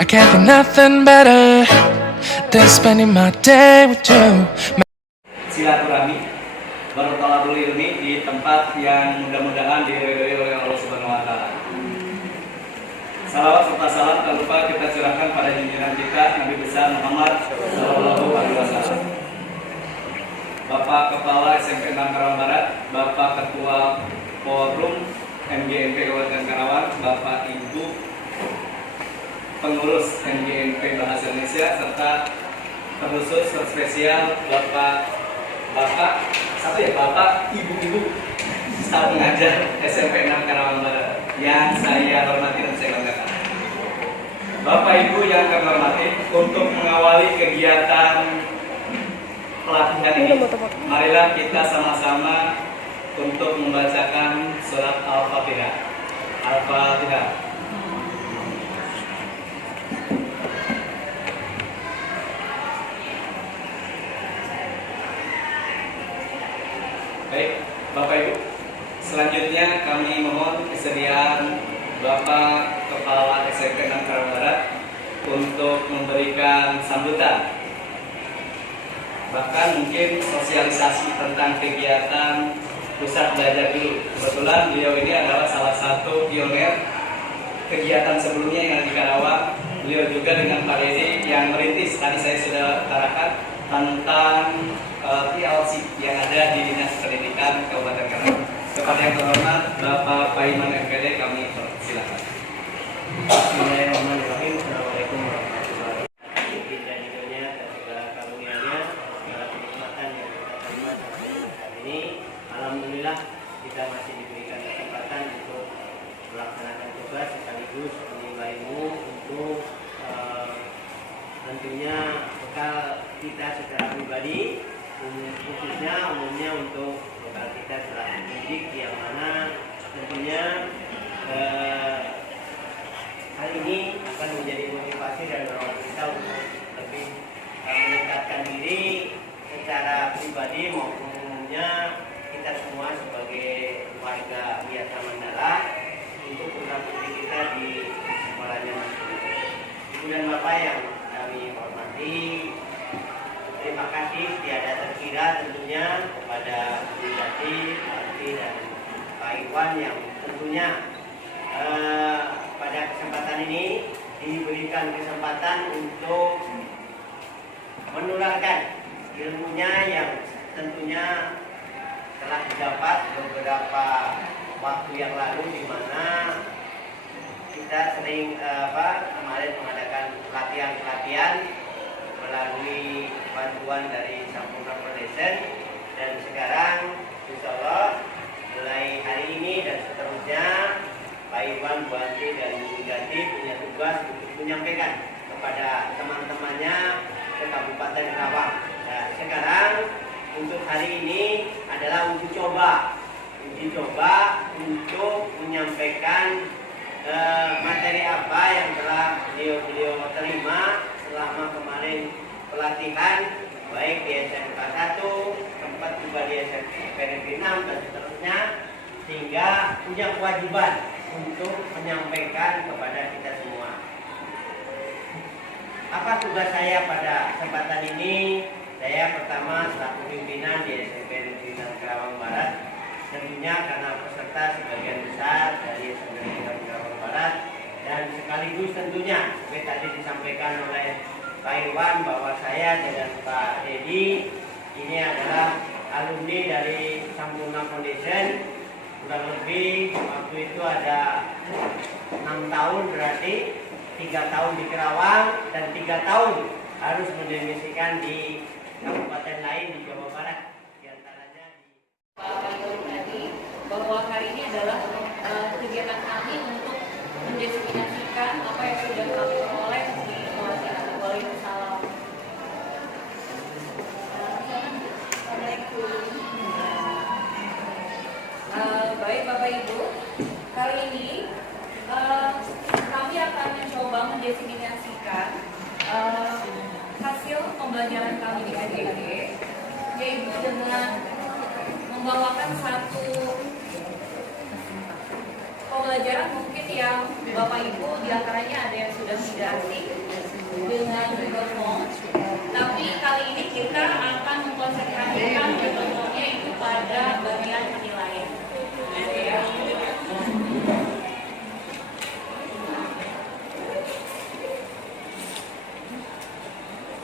I can't think nothing better than spending my day with you. Silaturahmi bertolak ilmi di tempat yang mudah-mudahan diridhoi oleh Allah Subhanahu wa taala. Salawat serta salam tak lupa kita curahkan pada junjungan kita Nabi besar Muhammad sallallahu alaihi wasallam. Bapak Kepala SMP 6 Karawang Barat, Bapak Ketua Forum MGMP Kabupaten Karawang, Bapak Ibu Pengurus MGMP Bahasa Indonesia, serta khusus spesial Bapak Ibu staf pengajar SMP 6 Karawang Barat yang saya hormati dan saya banggakan. Bapak Ibu yang kami hormati, untuk mengawali kegiatan pelatihan ini, marilah kita sama-sama untuk membacakan surat Al-Fatihah. Al-Fatihah. Baik, Bapak Ibu, selanjutnya kami mohon kesediaan Bapak Kepala SMP 6 Karawang Barat untuk memberikan sambutan, bahkan mungkin sosialisasi tentang kegiatan pusat belajar dulu. Kebetulan beliau ini adalah salah satu pionir kegiatan sebelumnya yang ada di Karawang. Beliau juga dengan Pak Dedi yang merintis, tadi saya sudah utarakan, tentang TLC yang ada di Dinas Pendidikan Kabupaten Karawang. Kepada yang terhormat Bapak Paiman MPD, kami persilakan. Bismillahirrahmanirrahim. Assalamualaikum warahmatullahi wabarakatuh. Dan hidupnya dan segala karunia-Nya, segala kenikmatan yang kita terima sampai hari ini. Alhamdulillah kita masih diberikan kesempatan untuk melaksanakan tugas sekaligus menimba ilmu untuk tentunya bekal kita secara pribadi, khususnya umumnya untuk bekal kita setelah pendidik, yang mana tentunya hal ini akan menjadi motivasi dan dorongan kita untuk lebih meningkatkan diri secara pribadi maupun umumnya kita semua sebagai warga Biasa Mandala untuk putra-putri kita di sekolahnya masing-masing. Ibu dan Bapak yang kami hormati, terima kasih tiada terkira tentunya kepada Bu Jati, Pak Arti, dan Pak Iwan yang tentunya pada kesempatan ini diberikan kesempatan untuk menularkan ilmunya yang tentunya telah didapat beberapa waktu yang lalu, di mana kita sering kemarin mengadakan pelatihan melalui bantuan dari Sampurna Foundation, dan sekarang insya Allah mulai hari ini dan seterusnya Pak Iwan, Bu Anti, dan Bu Jati punya tugas untuk menyampaikan kepada teman-temannya ke Kabupaten Karawang. Nah, sekarang untuk hari ini adalah uji coba untuk menyampaikan materi apa yang telah beliau terima selama kemarin pelatihan, baik di SMK 1, sempat juga di SMK 6 dan seterusnya, sehingga punya kewajiban untuk menyampaikan kepada kita semua. Apa tugas saya pada kesempatan ini? Saya pertama selaku pimpinan di SMP Negeri 6 Karawang Barat, tentunya karena peserta sebagian besar dari SMP Negeri 6 Karawang Barat, dan sekaligus tentunya seperti tadi disampaikan oleh Pak Iwan bahwa saya dan Pak Dedi ini adalah alumni dari Sampurna Foundation. Kurang lebih waktu itu ada 6 tahun, berarti 3 tahun di Karawang dan 3 tahun harus mendefinisikan di kabupaten lain di Jawa Barat, diantaranya di Pak Iwan tadi, bahwa hari ini adalah kegiatan kami untuk mendefinisikan apa yang sudah kami peroleh di pelatihan. Waalaikumsalam. Assalamualaikum. Baik Bapak Ibu, kali ini kami akan mencoba mendefinisikan hasil pembelajaran kami di ADD, yaitu dengan membawakan satu pembelajaran mungkin yang Bapak Ibu diantaranya ada yang sudah tidak asing,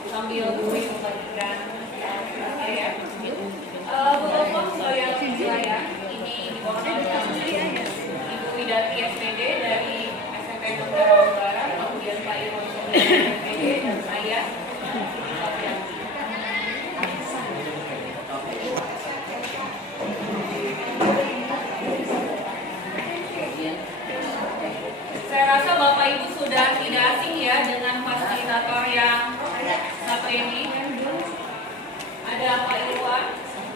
sambil gue membagikan ya. Beberapa yang saya ini dibawakan oleh Ibu Widati SPD dari SMP Negara Barat, kemudian Pak Irwan SPD dan saya. Saya rasa Bapak Ibu sudah tidak asing ya dengan fasilitator yang satu ini. Ada Pak Irwan,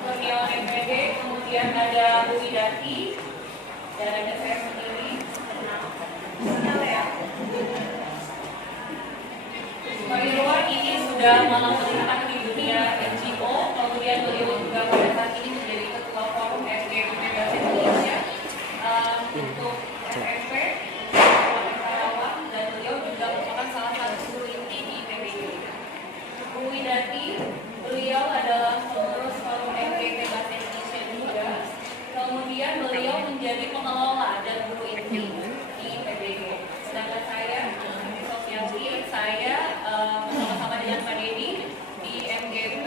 Senior MPD, kemudian ada Bu Widati, dan ada saya sendiri. Kenal ya? Pak Irwan ini sudah melanglang di dunia NGO, kemudian beliau juga pada saat ini menjadi Ketua Forum SDM Indonesia untuk SMP, dan beliau juga merupakan salah satu guru inti di PBG. Bu Widati, beliau adalah pengurus Forum MGP Bahasa Indonesia juga. Kemudian beliau menjadi pengelola dan guru inti di PBG. Sedangkan saya, Sofiati, saya bersama-sama dengan Pak Dedi di MGP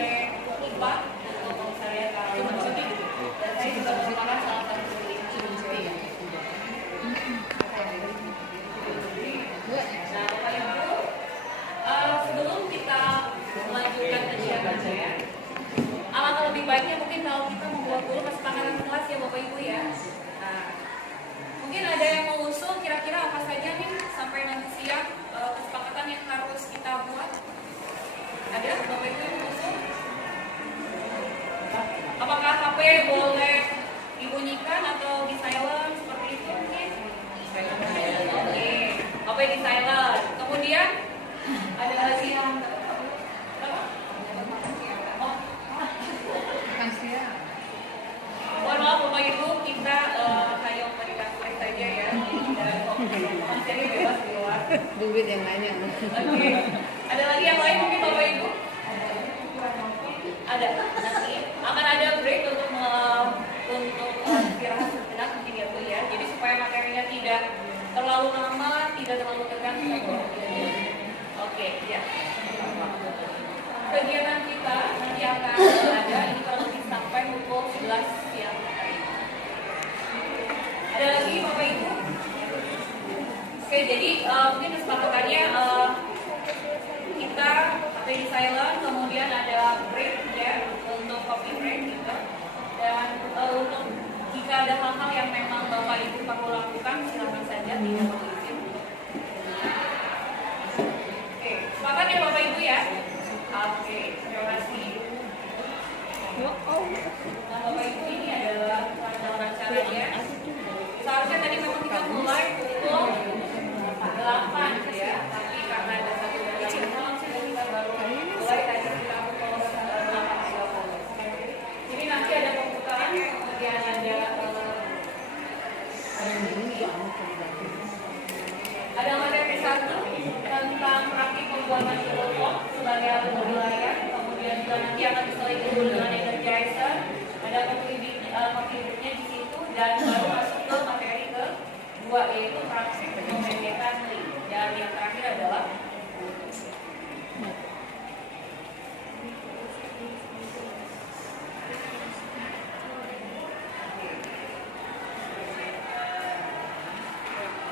IPA untuk Komisariat Karawang. Dan saya juga merupakan salah satu guru inti. Nah, Bapak Ibu, sebelum kita melanjutkan kegiatan saya, alangkah lebih baiknya mungkin kalau kita membuat dulu kesepakatan kelas ya Bapak Ibu ya. Nah, mungkin ada yang mau usul kira-kira apa saja nih sampai nanti siang kesepakatan yang harus kita buat? Ada Bapak Ibu yang mau usul? Apakah HP boleh dibunyikan atau di silent seperti itu mungkin? Oke, HP di silent. Kemudian ada lagi yang mohon maaf Bapak Ibu, kita hanya memberikan slide saja ya, dan materi bebas di luar. Duit yang banyak. Oke, ada lagi yang lain mungkin Bapak Ibu? Ada, nanti akan ada break untuk istirahat sejenak mungkin ya Bu ya. Jadi supaya materinya tidak terlalu lama, tidak terlalu tegang. Oke, ya. Kegiatan kita nanti akan ada ini kurang lebih sampai pukul 11 siang hari. Ada lagi Bapak Ibu? Oke, jadi mungkin kesepakatannya kita HP di silent, kemudian ada break ya untuk coffee break gitu. Dan untuk jika ada hal-hal yang memang Bapak Ibu perlu lakukan, silakan saja tidak perlu izin. Oke, sepakat ya Bapak Ibu ya? Oke, terima kasih. Nah, Bapak Ibu, ini adalah dalam acaranya. Seharusnya tadi memang kita mulai pukul 8 ya, tapi karena ada satu dari kita baru mulai tadi kita pukul 8.30. Jadi nanti ada pembukaan, kemudian ada materi 1 tentang praktik pembuatan telepon sebagai alat wilayah, kemudian juga nanti akan diselingi dengan energizer, ada kontribusinya di situ, dan baru masuk ke materi kedua yaitu praktik pemegetan link, dan yang terakhir adalah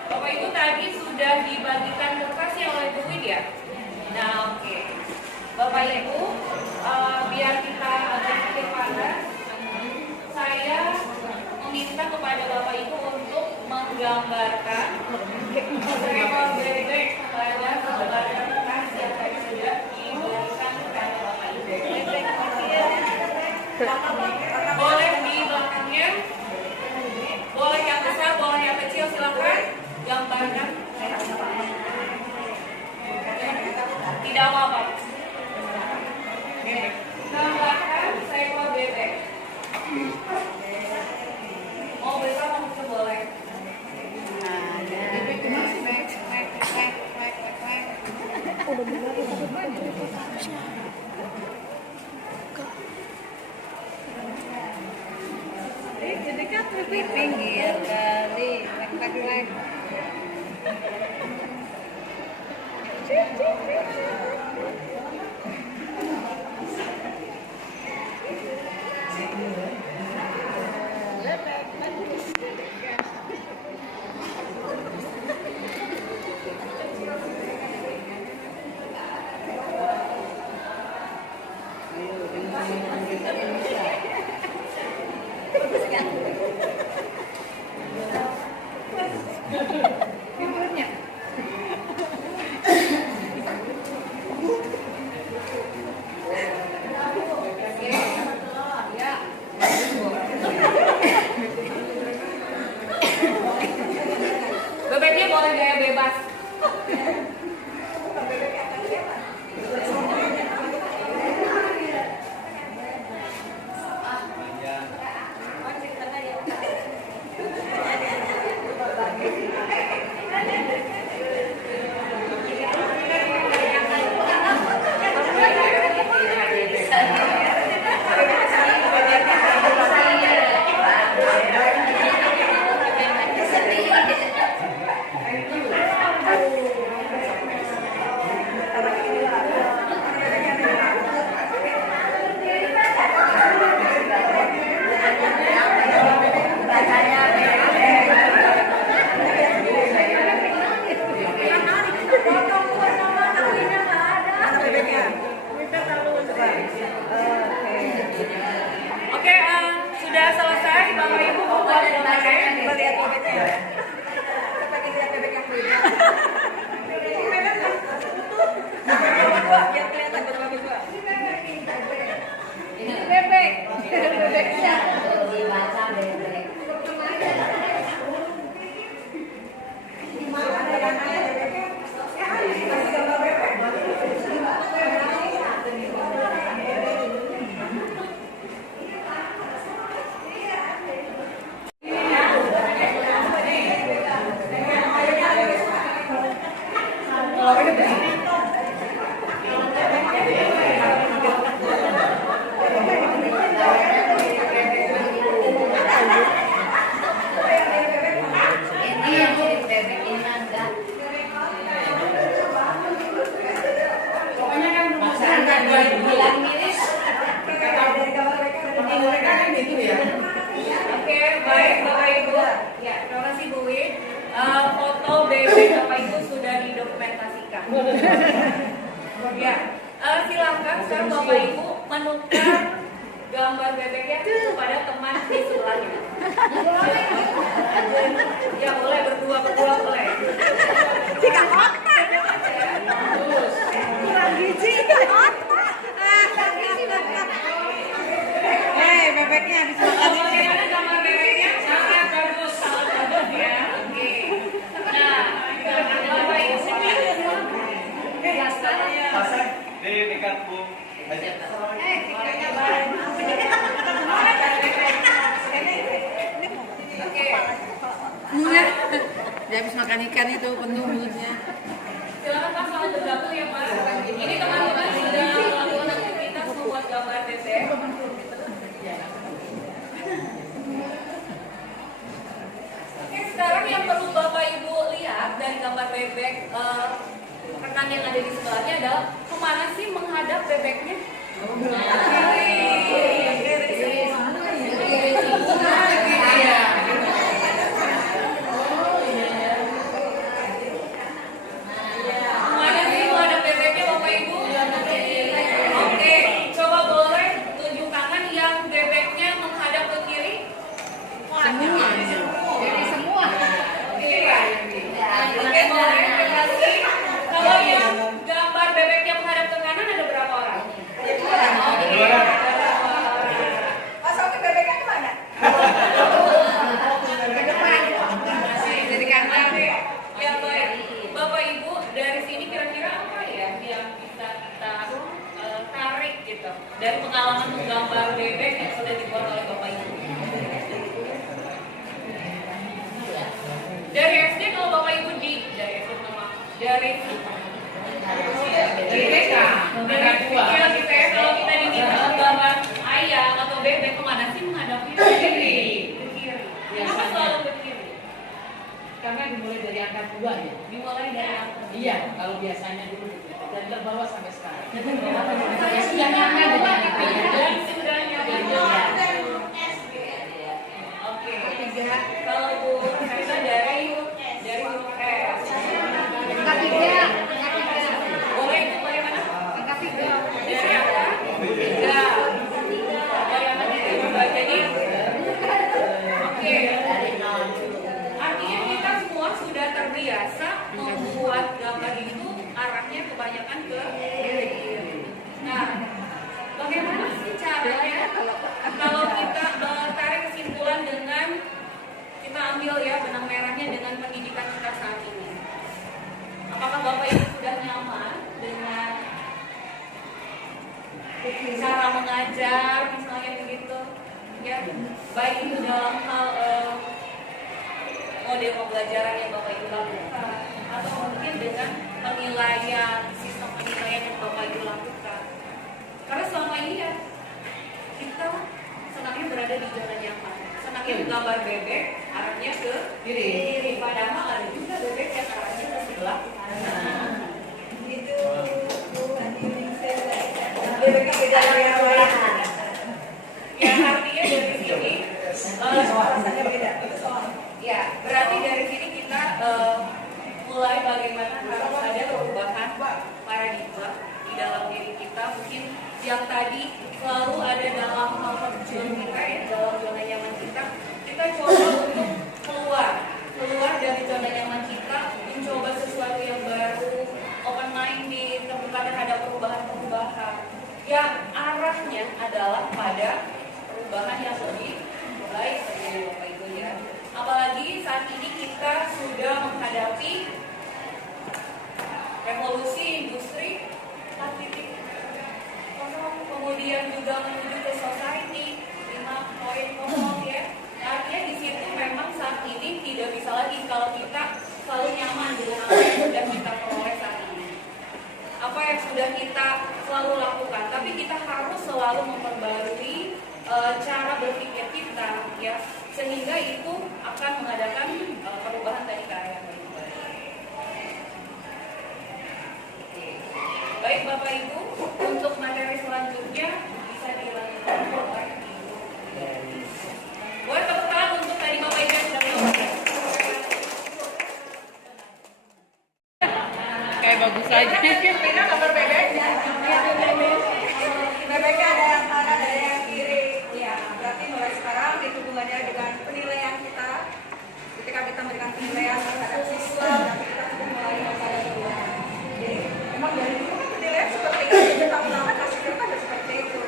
Bapak Ibu tadi sudah dibagikan kertasnya oleh Bu Wid ya. Nah, oke. Bapak Ibu, biar kita agak sedikit panas, saya meminta kepada Bapak Ibu untuk menggambarkan seekor bebek pada sebuah kertas yang tadi sudah diberikan kepada Bapak Ibu. Boleh di belakangnya, boleh yang besar, boleh yang kecil, silakan gambarkan. Tidak apa-apa. Gambarkan seekor bebek. Mau besar mau kecil boleh. Jadi kan lebih pinggir dari lek-lek. biar kelihatan berdua. Ini bebek. Bebeknya. Dibaca bebek. Oke, baik Bapak Ibu. Ya, terima kasih Bu Win. Foto bebek Bapak Ibu sudah didokumentasikan. Ya, silakan sekarang Bapak Ibu menukar gambar bebeknya kepada teman di sebelahnya. Ya boleh berdua boleh. Jika otak. Kurang gizi otak. Bebeknya habis makan. Bagaimana gambar bebeknya? Sangat bagus ya. Oke. Nah, Bapak Ibu Pasang di dekat Bu. Dia habis makan ikan itu penuh mulutnya. silakan Pak selamat bergabung ya Pak. Ini teman-teman sudah melakukan aktivitas membuat gambar bebek. Oke, sekarang yang perlu Bapak Ibu lihat dari gambar bebek rekan yang ada di sebelahnya adalah kemana sih menghadap bebeknya? Kemana sih menghadap bebeknya Bapak Ibu? Oke, coba boleh tunjuk tangan yang bebeknya menghadap ke kiri? Semua. Jadi semua. Oke, boleh terima kasih. Kalau yang gambar bebeknya menghadap ke kanan ada berapa orang? Masuk bebeknya kemana? Ke depan. Jadi kanan. Ya baik, Bapak Ibu dari sini kira-kira apa ya yang bisa kita tarik gitu dari pengalaman menggambar bebek yang sudah dibuat oleh Bapak Ibu? Dari SD kalau Bapak Ibu dari SD nama dari TK kira gitu ya, kalau kita diminta menggambar ayam atau bebek kemana sih menghadapi ke kiri? Ke kiri. Kenapa selalu ke kiri? Karena dimulai dari angka 2 ya. Dimulai dari apa? Iya, kalau biasanya dulu dan terbawa sampai sekarang. Saya sudah nyaman dengan itu. Dan sudah nyaman. Oke. Kalau Bu Reza dari huruf S. Angka 3. Boleh Ibu bagaimana? Angka 3. Dari apa? 3. Dari angka 3. Jadi oke. Artinya kita semua sudah terbiasa membuat gambar itu arahnya kebanyakan ke kiri. Nah, bagaimana sih caranya kalau kita tarik kesimpulan dengan kita ambil ya benang merahnya dengan pendidikan kita saat ini? Apakah Bapak Ibu sudah nyaman dengan cara mengajar misalnya begitu? Ya, baik itu dalam hal model pembelajaran yang Bapak Ibu lakukan atau mungkin dengan penilaian, sistem penilaian yang Bapak Ibu lakukan. Karena selama ini ya kita senangnya berada di zona nyaman, senangnya menggambar bebek arahnya ke kiri, padahal ada juga bebek yang arahnya ke sebelah kanan. Itu bebeknya beda dari yang lain. Ya artinya dari sini Rasanya beda. ya berarti dari sini kita mulai bagaimana harus ada perubahan paradigma di dalam diri kita. Mungkin yang tadi selalu ada dalam comfort zone kita ya, dalam zona nyaman kita coba untuk keluar dari zona nyaman kita, mencoba sesuatu yang baru, open minded, terbuka terhadap perubahan yang arahnya adalah pada perubahan yang lebih baik bagi Bapak Ibu ya. Apalagi saat ini kita sudah menghadapi revolusi industri 4.0, kemudian juga menuju ke society 5.0 ya. Artinya di situ memang saat ini tidak bisa lagi kalau kita selalu nyaman dengan apa yang sudah kita peroleh saat ini, apa yang sudah kita selalu lakukan, tapi kita harus selalu memperbarui cara berpikir kita ya, sehingga itu akan mengadakan perubahan tadi ke arah yang lebih baik. Baik Bapak Ibu, untuk materi selanjutnya bisa dilanjutkan oleh Ibu. Boleh tepuk tangan untuk tadi Bapak Ibu yang sudah menyampaikan. Kayak bagus aja. Beda gambar bebeknya. Bebeknya ada yang kanan, ada yang kiri. Ya, berarti mulai sekarang itu hubungannya dengan penilaian kita. Ketika kita memberikan penilaian terhadap siswa, tapi kita juga mulai membaca dulu. Jadi, memang dari dulu kan penilaian seperti itu. Kita ulangan hasilnya kan seperti itu.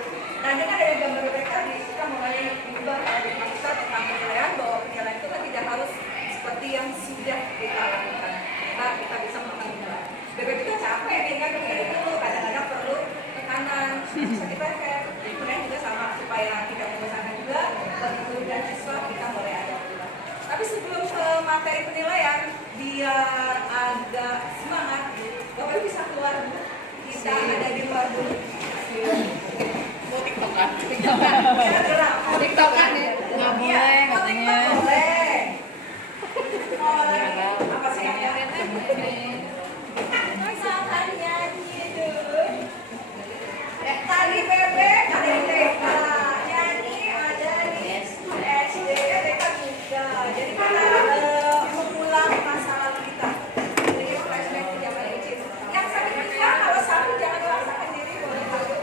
Nah, dengan ada gambar bebek tadi, kita mulai mengubah paradigma kita tentang penilaian bahwa penilaian itu kan tidak harus seperti yang sudah kita lakukan. Nah, kita bisa mengubah. Bebek kita capek nih kan begini dulu, kadang-kadang perlu tekanan. Bisa kita kayak kemudian juga sama supaya tidak membosankan juga bagi guru dan siswa kita mulai ada dulu. Tapi sebelum ke materi penilaian biar agak semangat, Bapak Ibu bisa keluar dulu. Kita ada di luar dulu. Mau tiktokan? Kita gerak. Tiktokan ya? Nggak boleh katanya. Boleh. Apa sih yang misalkan nyanyi dulu. Tadi bebek ada di TK, nyanyi ada di SD, TK juga. Jadi kita mengulang masa lalu kita. Jadi flashback ke zaman kecil. Yang sakit kecil kalau sakit jangan memaksakan diri, boleh takut.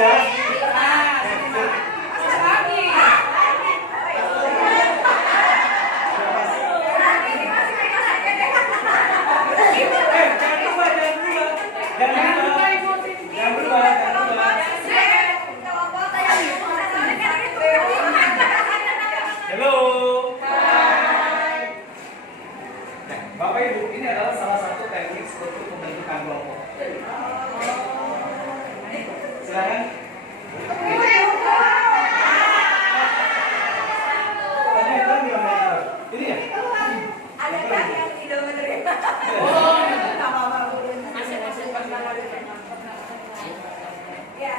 ya. Halo. Bapak Ibu, ini adalah salah satu teknik untuk pembentukan kelompok. Silakan. Ini ya? Ada kan yang tidak menerima? Ya,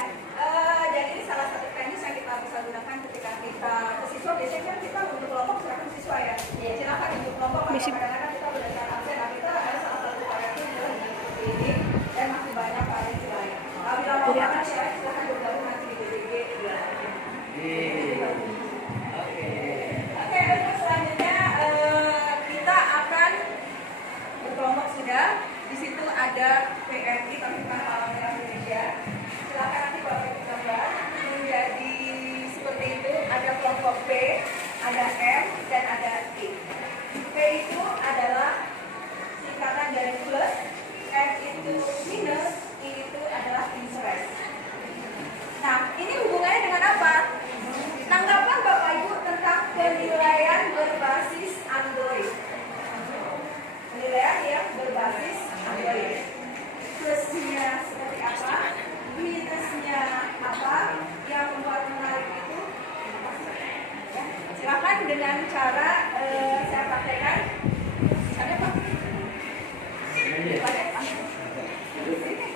jadi ini salah satu teknis yang kita bisa gunakan ketika kita ke siswa. Biasanya kan kita untuk kelompok silakan siswa ya. Silakan untuk kelompok. Kadang-kadang kita berdasarkan absen. Nah, kita ada salah satu variasi adalah seperti ini dan masih banyak variasi lain. Bila mau bahas ya, silakan bergabung nanti di BBG. Oke, untuk selanjutnya kita akan berkelompok sudah. Di situ ada PMI, Pasukan Palang Merah Indonesia. Silakan nanti Bapak Ibu gambar menjadi seperti itu. Ada kelompok P, ada M, dan ada I. P itu adalah singkatan dari plus, M itu minus, I itu adalah interest. Nah, ini hubungannya dengan apa? Tanggapan Bapak Ibu tentang penilaian berbasis Android. Penilaian yang berbasis Android. Plusnya seperti apa? Minusnya apa? Yang membuat menarik itu ya, silakan dengan cara saya praktekkan. Misalnya Pak.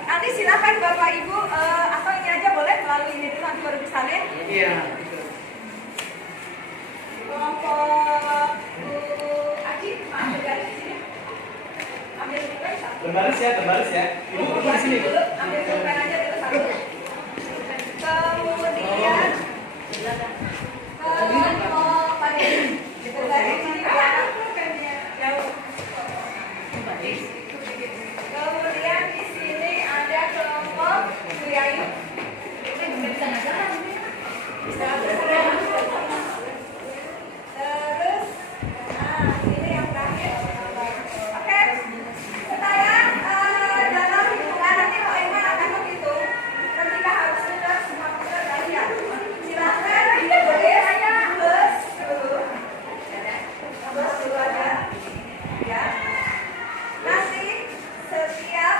Nanti silakan Bapak Ibu atau ini aja boleh melalui ini dulu nanti baru disalin. Iya. Kelompok Bu Aji, ambil garis di sini. Ambil garis satu. Terbaris ya. Ibu di sini. Dulu, ambil pulpen aja dulu satu. Kemudian kelompok pada ini. Garis ini belakang pulpennya jauh. Kemudian di sini ada kelompok Buyayu. Terus, ini yang terakhir. Oke, saya dalam hitungan nanti Pak Iman akan menghitung ketika harus benar semua benar kalian. Silakan boleh hanya plus dulu aja, ya. Nanti setiap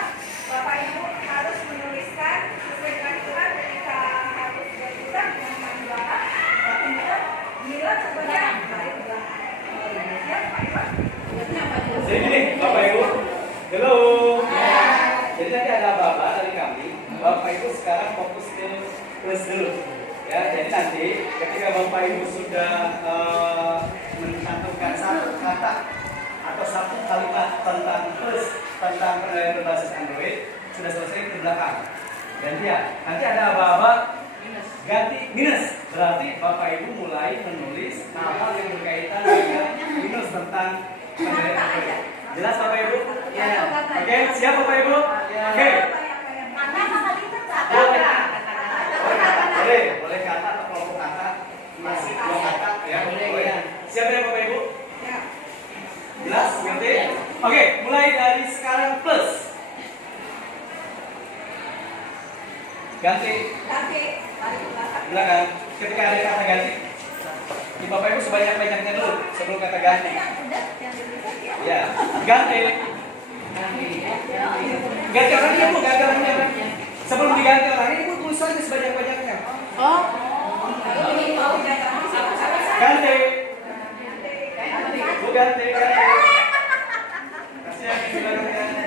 Bapak Ibu harus menuliskan sesuai dengan hitungan ketika harus berkurang dengan belakang, nilai sebenarnya baik belakang. Siap Pak Iwan? Jadi gini, Bapak Ibu. Halo. Jadi nanti ada Bapak dari kami. Bapak Ibu sekarang fokus ke plus dulu. Ya, jadi nanti ketika Bapak Ibu sudah mencantumkan satu kata atau satu kalimat tentang plus, tentang penilaian berbasis Android, sudah selesai ke belakang. Dan ya, nanti ada aba-aba ganti minus. Berarti Bapak Ibu mulai menulis hal-hal yang berkaitan dengan minus tentang penilaian Android. Jelas Bapak Ibu? Ya. Oke, siap Bapak Ibu? Oke. Boleh kata atau kelompok kata, masih dua kata ya. Boleh. Siap ya Bapak Ibu? Jelas? Ngerti? Oke, mulai dari sekarang plus. Ganti. Belakang. Ketika ada kata ganti, di Bapak Ibu sebanyak-banyaknya dulu sebelum kata ganti. Ya, ganti. Ganti orangnya Bu, ganti orangnya. Sebelum diganti orangnya, Ibu tulis aja sebanyak-banyaknya. Oh, Ganti. Bu ganti. Kasihan di belakangnya.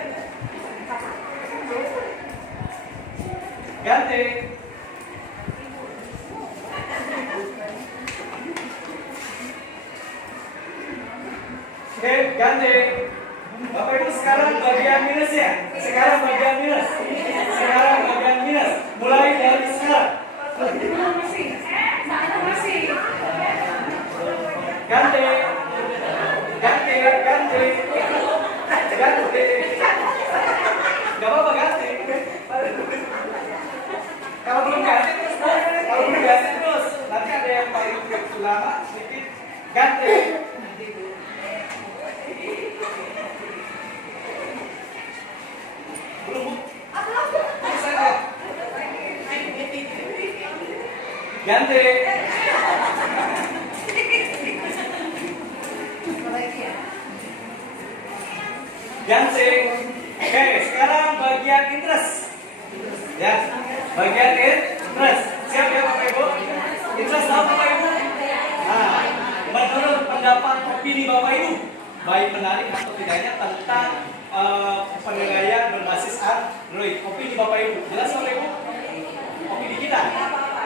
Ganti. Oke, ganti. Bapak Ibu sekarang bagian minus ya. Sekarang bagian minus. Mulai dari sekarang. Ganti. Gak apa-apa ganti. Kalau belum ganti lama sedikit. Ganteng. Belum Bu. Ganteng. Ganteng. Oke, sekarang bagian interest. Ya, bagian interest. Siap ya Bapak Ibu? Interest apa Bapak Ibu? Nah, menurut pendapat opini Bapak Ibu, baik menarik atau tidaknya tentang penilaian berbasis Android. Opini Bapak Ibu, jelas Bapak Ibu? Opini kita,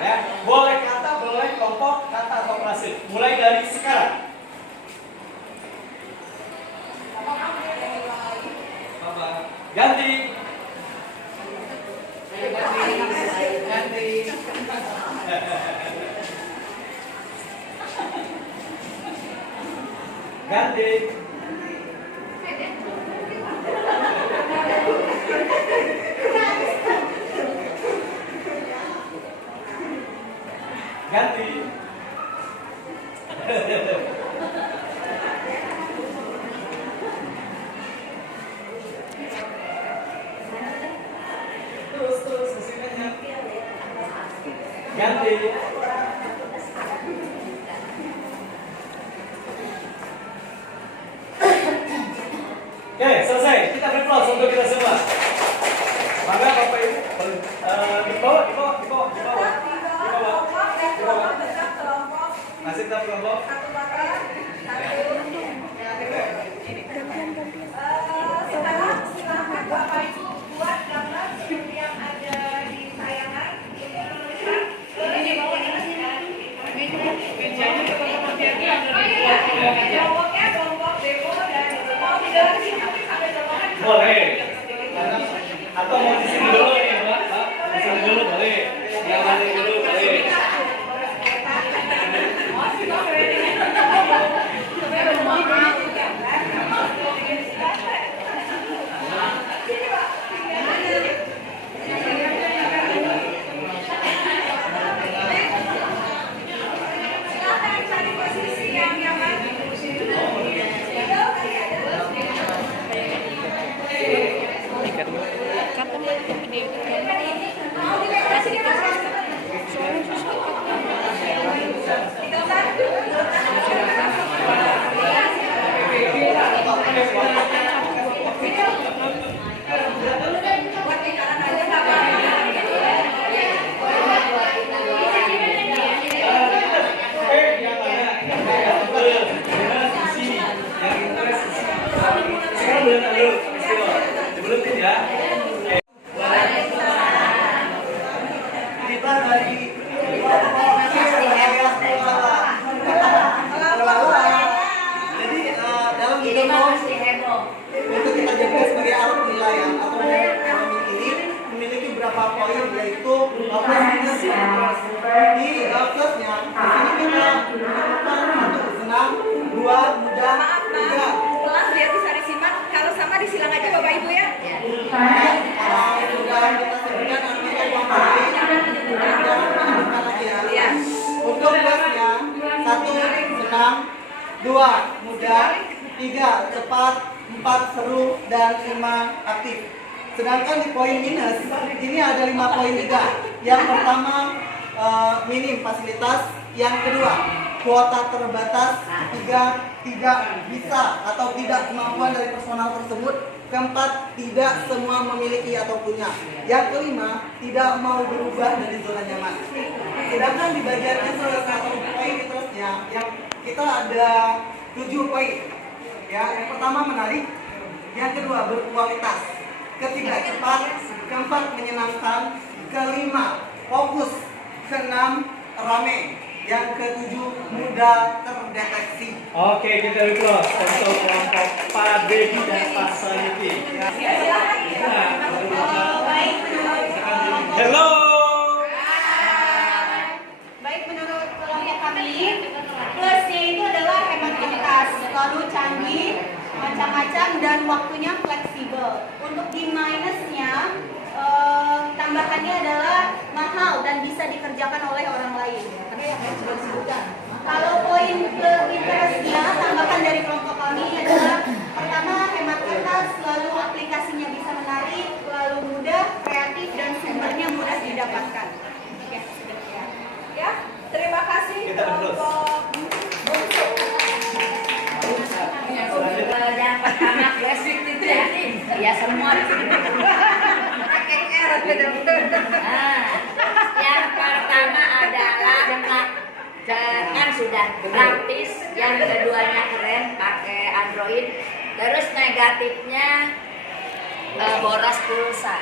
ya. Boleh kata, boleh kelompok kata atau frase. Mulai dari sekarang. Ganti. Ganti. Ganti. Terus kesimpulannya. Ganti. Oke, selesai. Kita berplos untuk kita semua. Maka Bapak Ibu di bawah. Masih tetap kelompok. Silakan Bapak Ibu buat gambar seperti yang ada di tayangan. Kelompoknya kelompok demo dan mau tidak di sini sampai jawaban. Boleh. Atau mau di sini dulu nih, Mbak? Di sini dulu boleh. Yang mana dulu boleh. Silakan cari posisi yang nyaman. Mau dibebasin di mana? Kita dari jadi dalam demo untuk kita jadikan sebagai alat penilaian atau memiliki berapa poin, yaitu plus minus. Di plusnya ini kita lakukan 1 senang, 2 mudah, 3 Kelas biar bisa disimak. Kalau sama disilang aja Bapak Ibu ya. sudah kita sebutkan artinya uang poin. Jangan menyebutkan lagi ya. Iya. Untuk plusnya 1 senang, 2 mudah, 3 cepat, 4 seru, dan 5 aktif. Sedangkan di poin minus ini ada 5 poin juga. Yang pertama minim fasilitas, yang kedua kuota terbatas, ketiga tidak bisa atau tidak kemampuan dari personal tersebut, keempat tidak semua memiliki atau punya, yang kelima tidak mau berubah dari zona nyaman. Sedangkan di bagian interest atau poin interestnya yang kita ada 7 poin ya. Yang pertama menarik, yang kedua berkualitas, ketiga cepat, keempat menyenangkan, kelima fokus, keenam rame, yang ketujuh mudah terdeteksi. Oke, kita close untuk kelompok Pak Dedi dan Pak Sayuti. Hello. Baik, menurut kelompok kami, plusnya itu adalah hemat ongkos, lalu canggih, macam-macam, dan waktunya fleksibel. Untuk di minusnya, tambahannya adalah mahal dan bisa dikerjakan oleh orang lain. Ada yang sudah disebutkan. Kalau poin interestnya tambahan dari kelompok kami adalah pertama, hemat kertas, lalu aplikasinya bisa menarik, lalu mudah, kreatif, dan sumbernya mudah didapatkan. Ya, sudah ya. Ya, terima kasih Kita terus. Yang pertama klasik itu ya semua di sini. Yang pertama adalah kan sudah gratis, yang keduanya keren pakai Android. Terus negatifnya boros pulsa.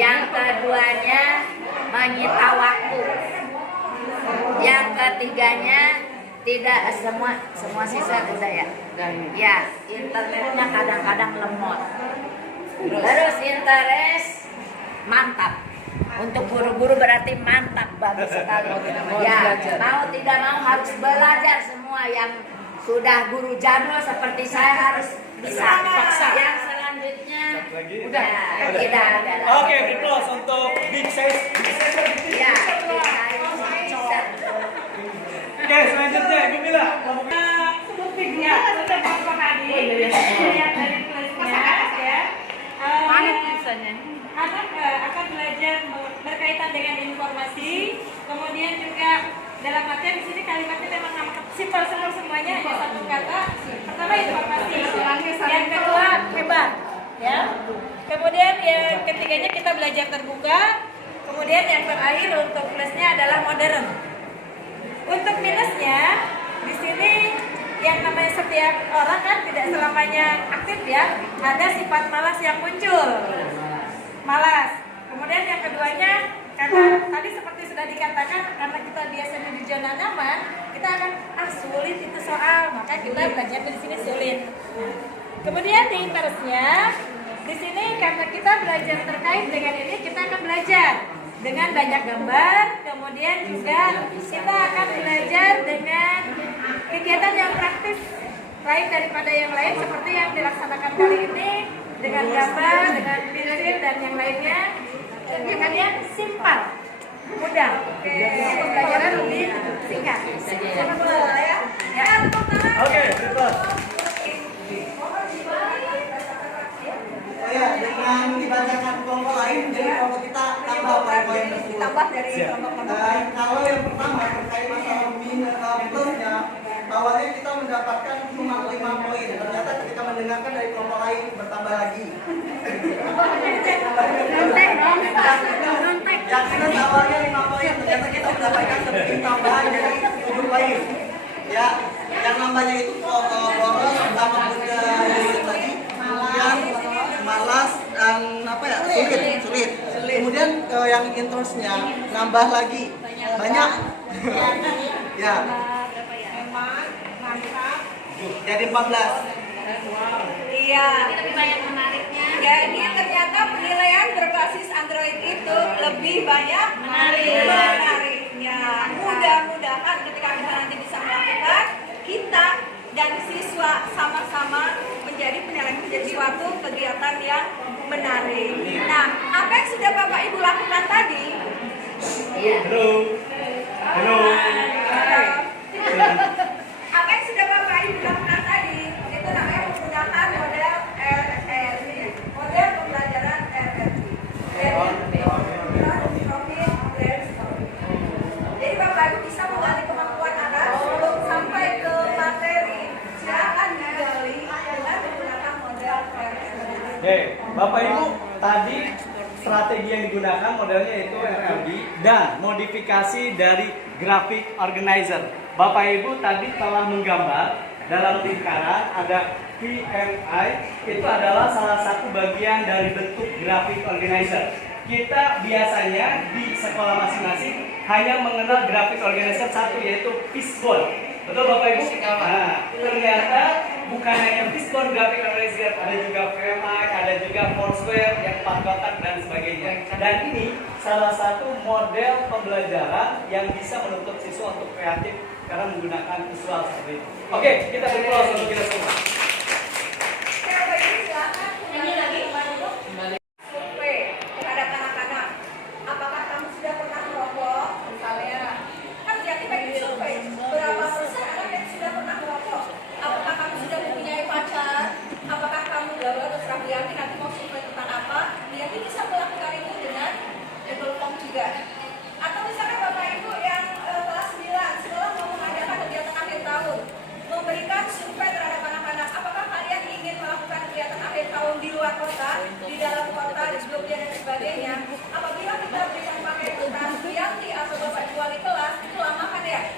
Yang keduanya menyita waktu. Yang ketiganya tidak semua sisa udah ya. Ya, internetnya kadang-kadang lemot. Terus interest mantap. Untuk guru-guru berarti mantap, bagus sekali. Ya, mau tidak mau harus belajar semua yang sudah guru jadul seperti saya harus bisa. Yang selanjutnya udah tidak ada. Oke, applause untuk big size. Ya, Oke, selanjutnya Ibu Mila. Topiknya sudah Bapak tadi lihat dari tulisnya ya. Anak akan belajar berkaitan dengan informasi, kemudian juga dalam artian di sini kalimatnya memang simpel semuanya hanya satu kata. Pertama informasi, yang kedua hebat, ya. Kemudian yang ketiganya kita belajar terbuka, kemudian yang terakhir untuk plusnya adalah modern. Untuk minusnya di sini yang namanya setiap orang kan tidak selamanya aktif ya, ada sifat malas yang muncul. Malas. Kemudian yang keduanya, karena tadi seperti sudah dikatakan, karena kita biasanya di zona nyaman, kita akan sulit itu soal, maka kita belajar di sini sulit. Kemudian di interestnya, di sini karena kita belajar terkait dengan ini, kita akan belajar dengan banyak gambar, kemudian juga kita akan belajar dengan kegiatan yang praktis lain daripada yang lain seperti yang dilaksanakan kali ini dengan gambar, dengan pensil dan yang lainnya, yang simpel, mudah. Pembelajaran lebih singkat. Oke, applause. Ya, dengan dibacakan kelompok lain, jadi kelompok kita tambah poin-poin tersebut. Tambah dari kelompok-kelompok. Kalau yang pertama terkait masalah plusnya, awalnya kita mendapatkan cuma 5 poin. Ternyata ketika mendengarkan dari kelompok lain bertambah lagi. Yang minus awalnya 5 poin, ternyata kita mendapatkan lebih tambahan dari 7 poin. Ya, yang nambahnya itu boros sama muda tadi, kemudian malas dan sulit. Kemudian yang interestnya nambah lagi banyak. Ya. Jadi 14. Iya. lebih banyak menariknya. Jadi ternyata penilaian berbasis Android itu lebih banyak Menarik. menariknya. Mudah-mudahan ketika kita nanti bisa melakukan, kita dan siswa sama-sama menjadi suatu kegiatan yang menarik. Nah, apa yang sudah Bapak Ibu lakukan tadi? Halo. Apa yang sudah Bapak Ibu lakukan tadi? Itu namanya menggunakan model RRI, model pembelajaran RRI. Jadi Bapak Ibu bisa mengalami kemampuan anak untuk sampai ke materi. Silakan digali dengan menggunakan model RRI. Oke, Bapak Ibu, tadi strategi yang digunakan modelnya itu RLD dan modifikasi dari graphic organizer. Bapak Ibu tadi telah menggambar dalam lingkaran ada PMI, itu adalah salah satu bagian dari bentuk graphic organizer. Kita biasanya di sekolah masing-masing hanya mengenal graphic organizer satu, yaitu fishbone. Betul Bapak Ibu? Nah, ternyata bukan hanya fishbone graphic organizer, ada juga PMI, ada juga Foursquare yang 4 kotak dan sebagainya. Dan ini salah satu model pembelajaran yang bisa menuntut siswa untuk kreatif karena menggunakan visual seperti itu. Oke, kita beri aplaus untuk kita semua. Oke, Bapak Ibu silakan. Nyanyi lagi. Survei terhadap anak-anak. Apakah kamu sudah pernah merokok? Misalnya, kan jadi bagi survei berapa persen Atau misalkan Bapak Ibu yang kelas 9 sekolah mau mengadakan kegiatan akhir tahun, memberikan survei terhadap anak-anak, apakah kalian ingin melakukan kegiatan akhir tahun di luar kota, di dalam kota, di Jogja dan sebagainya? Apabila kita berikan pakai kertas Yanti atau Bapak Ibu wali kelas, itu lama kan ya?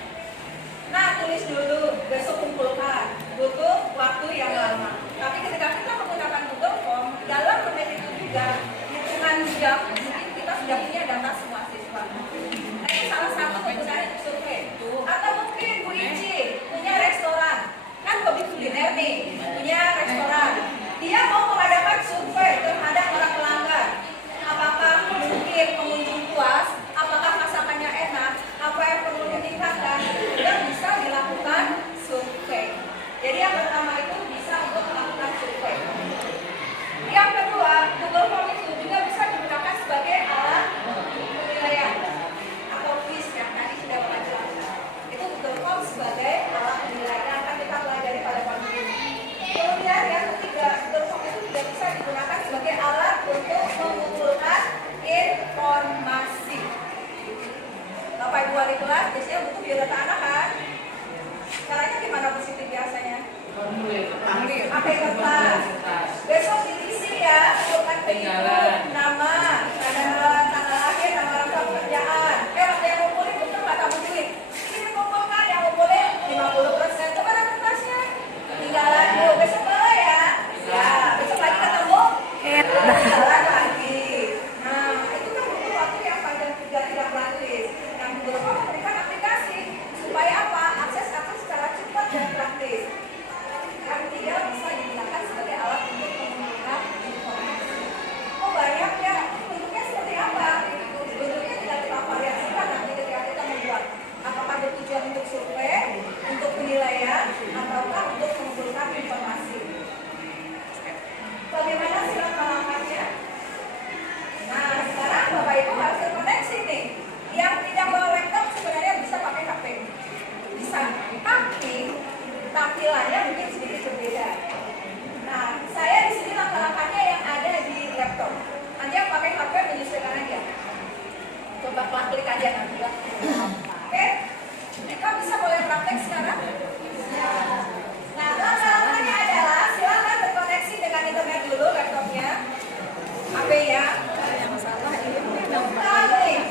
Nah, tulis dulu, besok kumpulkan, butuh waktu yang lama. Tapi ketika kita menggunakan Google Form, dalam menit itu juga hitungan jam, mungkin kita sudah punya data semua siswa. Nah, itu salah satu penggunaan survei. Atau mungkin Bu Ici punya restoran, kan hobi kuliner nih, punya restoran. Dia mau mengadakan survei terhadap para pelanggan. Apakah mungkin pengunjung puas? Apakah masakannya enak? Apa yang perlu ditingkatkan? Dan bisa dilakukan survei. Jadi yang pertama itu bisa untuk melakukan survei. Yang kedua, Google Form itu juga bisa digunakan sebagai alat penilaian atau quiz yang tadi sudah Bapak jelaskan. Itu Google Form sebagai alat penilaian yang akan kita pelajari pada pagi ini. Kemudian yang ketiga, Google Form itu juga bisa digunakan sebagai alat untuk mengumpulkan informasi. Bapak Ibu wali kelas biasanya butuh biodata anak kan? Caranya gimana Bu Siti biasanya? Pakai kertas. Besok diisi ya, bukan nama, tanggal lahir, nama orang tua, pekerjaan. Ada yang ngumpulin betul nggak tahu duit. Ini dikumpulkan yang ngumpulin 50%. Kemana kertasnya? Tinggalan Bu. Besok boleh ya? Ya. Besok lagi ketemu? Tinggalan lagi. Nah, itu kan butuh waktu yang panjang juga tidak praktis. Yang Google Form memberikan aplikasi supaya apa? Akses secara cepat dan praktis. Yang ketiga bisa digunakan sebagai alat untuk mengumpulkan informasi. Oh banyak ya, bentuknya seperti apa? Bentuknya tidak kita variasikan nanti ketika kita membuat. Apakah bertujuan untuk survei, untuk penilaian, ataukah untuk mengumpulkan informasi? Bagaimana sila langkahnya? Nah sekarang Bapak Ibu harus terkoneksi nih. Yang tidak bawa laptop sebenarnya bisa pakai HP. Bisa, tapi tampilannya mungkin sedikit berbeda. Nah, saya di sini langkah-langkahnya yang ada di laptop. Nanti yang pakai HP menyesuaikan aja. Coba klik aja nanti ya. Oke, kita bisa boleh praktek sekarang. Nah, langkah-langkahnya adalah silakan terkoneksi dengan internet dulu laptopnya, HP-nya. Buka link,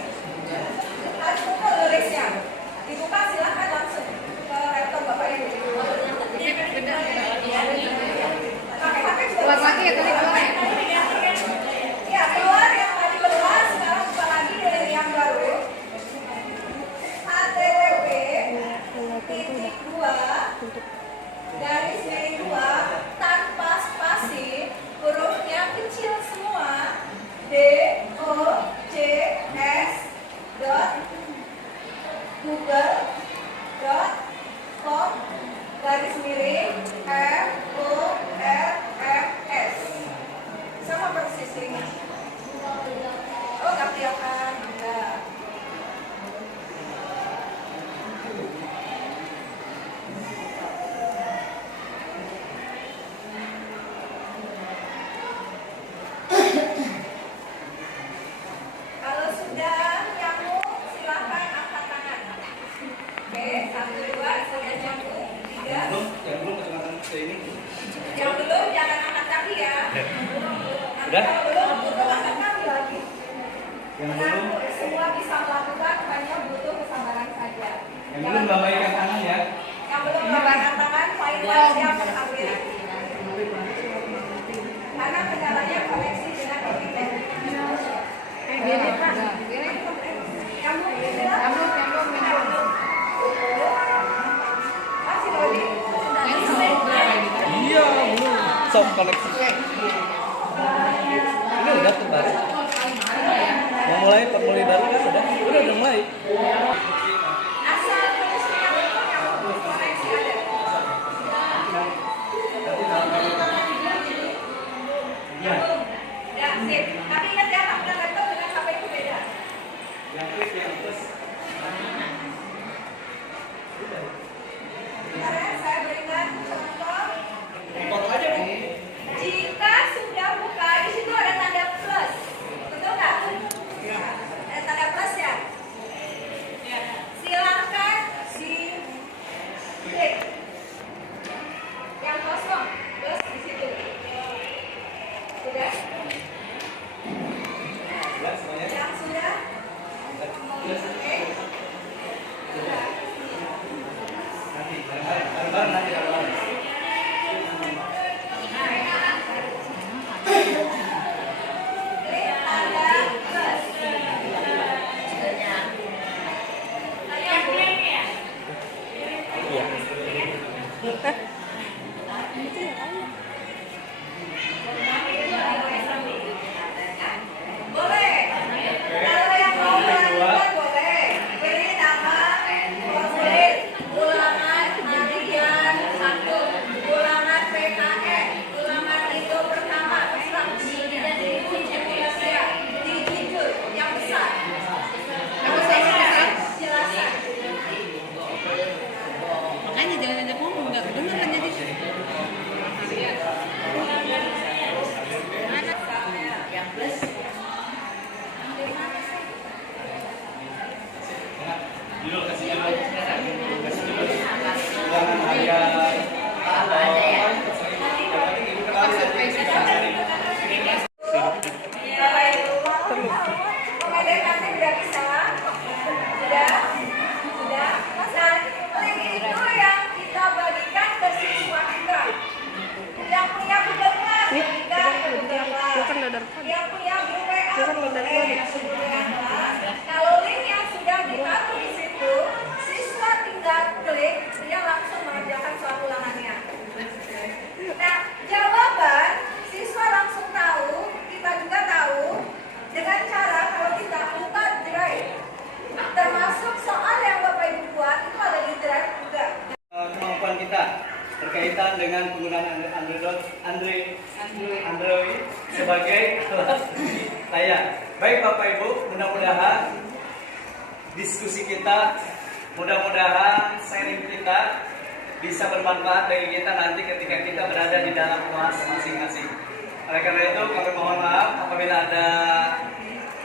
harus buka linknya. Dibuka silakan langsung ke laptop Bapak Ibu. Keluar lagi ya tadi keluar. Ya keluar yang tadi keluar, sekarang buka lagi dari yang baru. http://2 tanpa spasi, hurufnya kecil semua. dojs.google.com/FORFS sama persis linknya. Oh nggak kelihatan enggak. Kalau sudah nyambung, silahkan angkat tangan. Oke, 1, 2, sudah nyambung. 3. Yang belum kecepatan ke ini. Yang belum jangan angkat kaki ya. Udah? Kalau belum butuh angkat kaki lagi. Yang belum, Semua bisa melakukan, hanya butuh kesabaran saja. yang belum lambaikan tangan ya. Yang belum melakukan tangan, file siap mengambil. Karena kendalanya koneksi dengan internet. Kamu masih Dodi? Iya, belum. Soft koneksi. Ini udah kembali. Mau mulai pemulih baru kan sudah? Udah mulai. Asal koneksinya betul, yang belum koneksi ada. Ya. Ya, sip. Tapi ingat ya, tampilan laptop dengan HP itu beda. Yang klik yang plus. Sekarang saya berikan contoh. Foto aja Bu. Jika sudah buka, di situ ada tanda plus. Betul nggak? Ada tanda plus Dulu kasih dulu. Kasih dulu. Jangan harga. Bapak Ibu, pengelekan udah bisa? Sudah? Nah, link itu yang kita bagikan ke siswa kita. Yang punya Google Class, bagikan ke Google Class. Yang punya grup WA, boleh ke grup WA. Kalau link yang sudah ditaruh di situ, siswa tinggal klik, dia langsung mengerjakan soal ulangannya. Nah, jawaban siswa langsung tahu, kita juga tahu dengan cara kalau kita buka drive, termasuk soal yang Bapak Ibu buat itu ada di drive juga. Kemampuan kita berkaitan dengan penggunaan Android sebagai alat layar. Baik Bapak Ibu, mudah-mudahan diskusi kita, mudah-mudahan sharing kita bisa bermanfaat bagi kita nanti ketika kita berada di dalam kelas masing-masing. Oleh karena itu kami mohon maaf apabila ada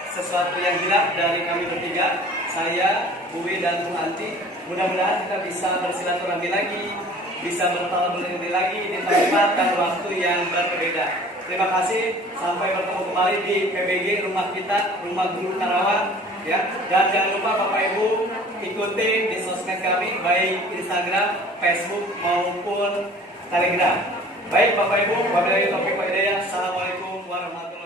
sesuatu yang hilang dari kami bertiga, saya, Buwi dan Bu Anti. Mudah-mudahan kita bisa bersilaturahmi lagi, bisa bertemu lagi di tempat dan waktu yang berbeda. Terima kasih, sampai bertemu kembali di PBG rumah kita, Rumah Guru Karawang. Ya, dan jangan lupa Bapak Ibu ikuti di sosmed kami baik Instagram, Facebook maupun Telegram. Baik Bapak Ibu, wabillahi taufiq wal hidayah. Assalamualaikum warahmatullahi wabarakatuh.